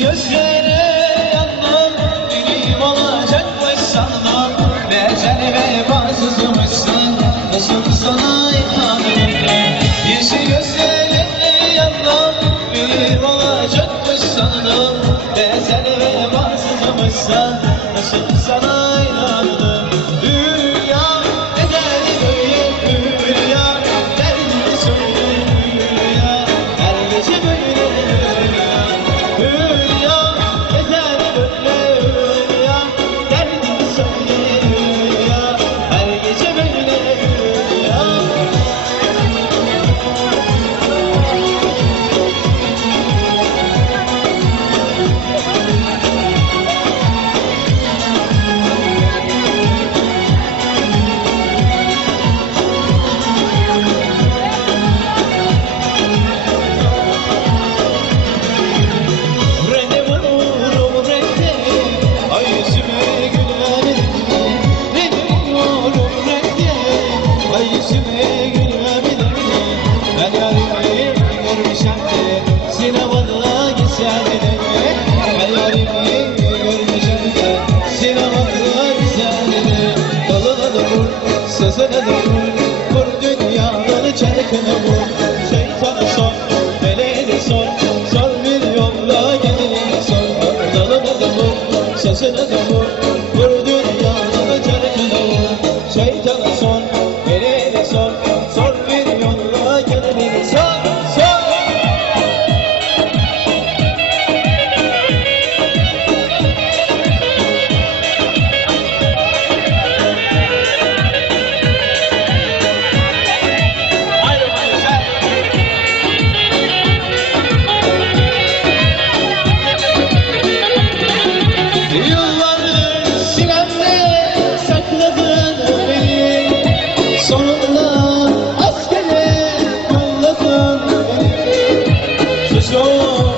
Gözlere yandım. Benim olacakmış sandım. Becer ve bazızmışsın Nasıl sana inandım Yüzü gözlere yandım. Benim olacakmış sandım. Becer ve bazızmışsın Nasıl sana sözüne de vur dünyanın çarkına vur. Şeytanı sor, meleğe de sor Sor bir yolla gelin sor. Dalına da vur, sözüne de vur Vur Oh.